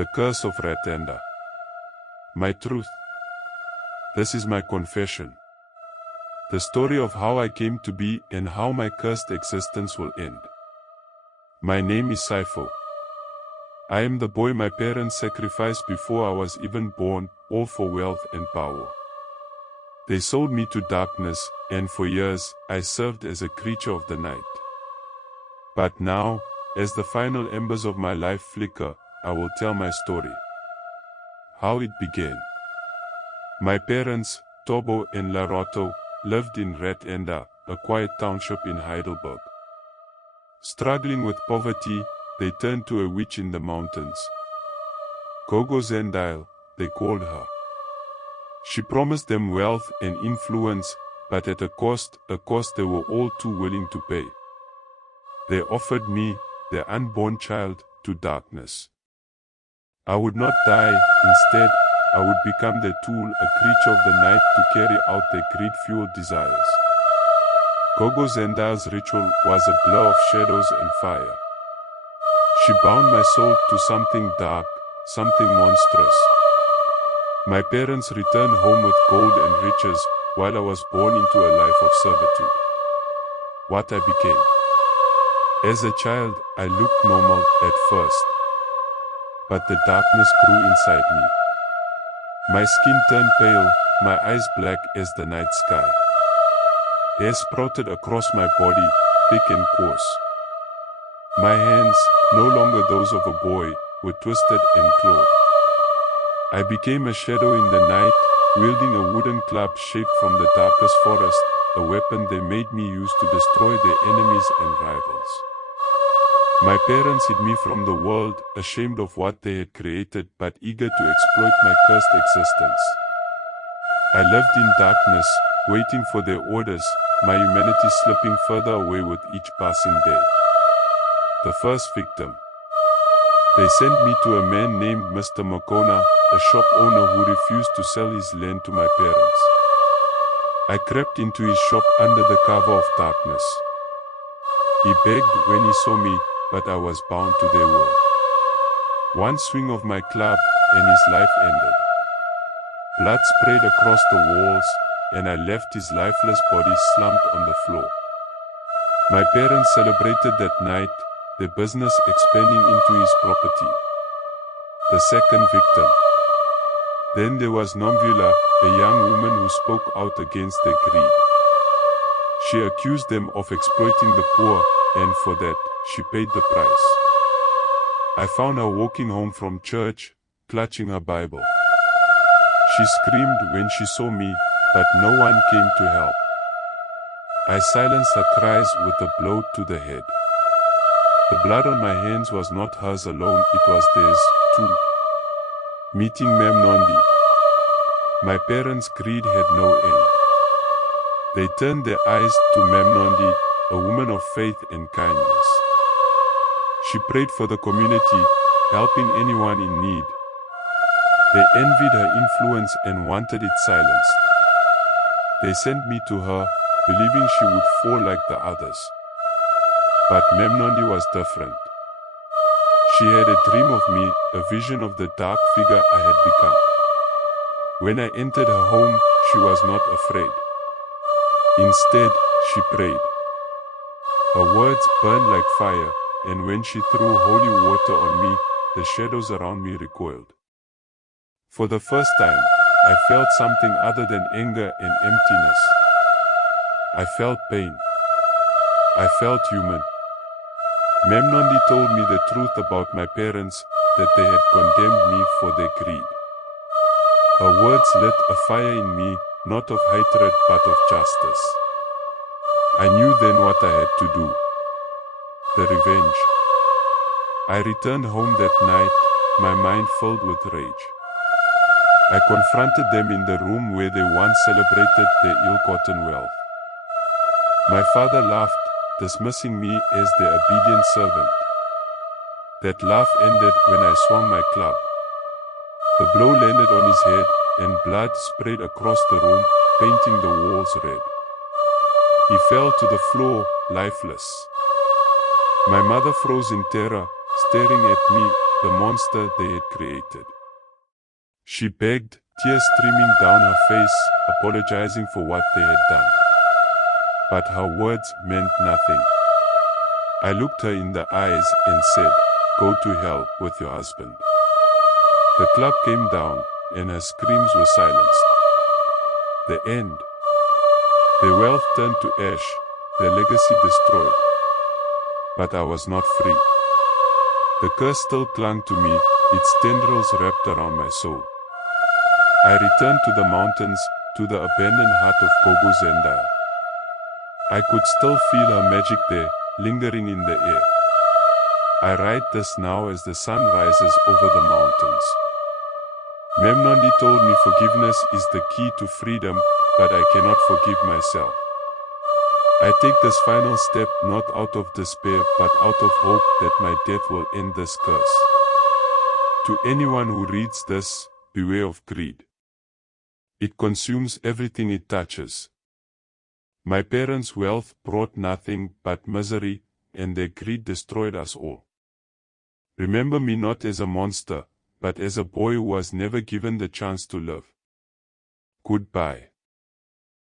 The curse of Ratanda. My truth. This is my confession. The story of how I came to be and how my cursed existence will end. My name is Saifo. I am the boy my parents sacrificed before I was even born, all for wealth and power. They sold me to darkness, and for years I served as a creature of the night. But now, as the final embers of my life flicker, I will tell my story. How it began. My parents, Tobo and Laroto, lived in Ratanda, a quiet township in Heidelberg. Struggling with poverty, they turned to a witch in the mountains. Gogo Zendile, they called her. She promised them wealth and influence, but at a cost they were all too willing to pay. They offered me, their unborn child, to darkness. I would not die, instead, I would become their tool, a creature of the night to carry out their greed-fueled desires. Gogo Zendile's ritual was a blur of shadows and fire. She bound my soul to something dark, something monstrous. My parents returned home with gold and riches, while I was born into a life of servitude. What I became. As a child, I looked normal at first. But the darkness grew inside me. My skin turned pale, my eyes black as the night sky. Hair sprouted across my body, thick and coarse. My hands, no longer those of a boy, were twisted and clawed. I became a shadow in the night, wielding a wooden club shaped from the darkest forest, a weapon they made me use to destroy their enemies and rivals. My parents hid me from the world, ashamed of what they had created but eager to exploit my cursed existence. I lived in darkness, waiting for their orders, my humanity slipping further away with each passing day. The first victim. They sent me to a man named Mr. Makona, a shop owner who refused to sell his land to my parents. I crept into his shop under the cover of darkness. He begged when he saw me, but I was bound to their will. One swing of my club, and his life ended. Blood sprayed across the walls, and I left his lifeless body slumped on the floor. My parents celebrated that night, their business expanding into his property. The second victim. Then there was Nomvula, a young woman who spoke out against their greed. She accused them of exploiting the poor, and for that, she paid the price. I found her walking home from church, clutching her Bible. She screamed when she saw me, but no one came to help. I silenced her cries with a blow to the head. The blood on my hands was not hers alone, it was theirs, too. Meeting Memnondi. My parents' greed had no end. They turned their eyes to Memnondi, a woman of faith and kindness. She prayed for the community, helping anyone in need. They envied her influence and wanted it silenced. They sent me to her, believing she would fall like the others. But Memnondi was different. She had a dream of me, a vision of the dark figure I had become. When I entered her home, she was not afraid. Instead, she prayed. Her words burned like fire, and when she threw holy water on me, the shadows around me recoiled. For the first time, I felt something other than anger and emptiness. I felt pain. I felt human. Memnondi told me the truth about my parents, that they had condemned me for their greed. Her words lit a fire in me, not of hatred but of justice. I knew then what I had to do. The revenge. I returned home that night, my mind filled with rage. I confronted them in the room where they once celebrated their ill-gotten wealth. My father laughed, dismissing me as their obedient servant. That laugh ended when I swung my club. The blow landed on his head, and blood sprayed across the room, painting the walls red. He fell to the floor, lifeless. My mother froze in terror, staring at me, the monster they had created. She begged, tears streaming down her face, apologizing for what they had done. But her words meant nothing. I looked her in the eyes and said, "Go to hell with your husband." The club came down, and her screams were silenced. The end. Their wealth turned to ash, their legacy destroyed. But I was not free. The curse still clung to me, its tendrils wrapped around my soul. I returned to the mountains, to the abandoned hut of Gogo Zendaya. I could still feel her magic there, lingering in the air. I write this now as the sun rises over the mountains. Memnondi told me forgiveness is the key to freedom, but I cannot forgive myself. I take this final step not out of despair but out of hope that my death will end this curse. To anyone who reads this, beware of greed. It consumes everything it touches. My parents' wealth brought nothing but misery, and their greed destroyed us all. Remember me not as a monster, but as a boy who was never given the chance to live. Goodbye.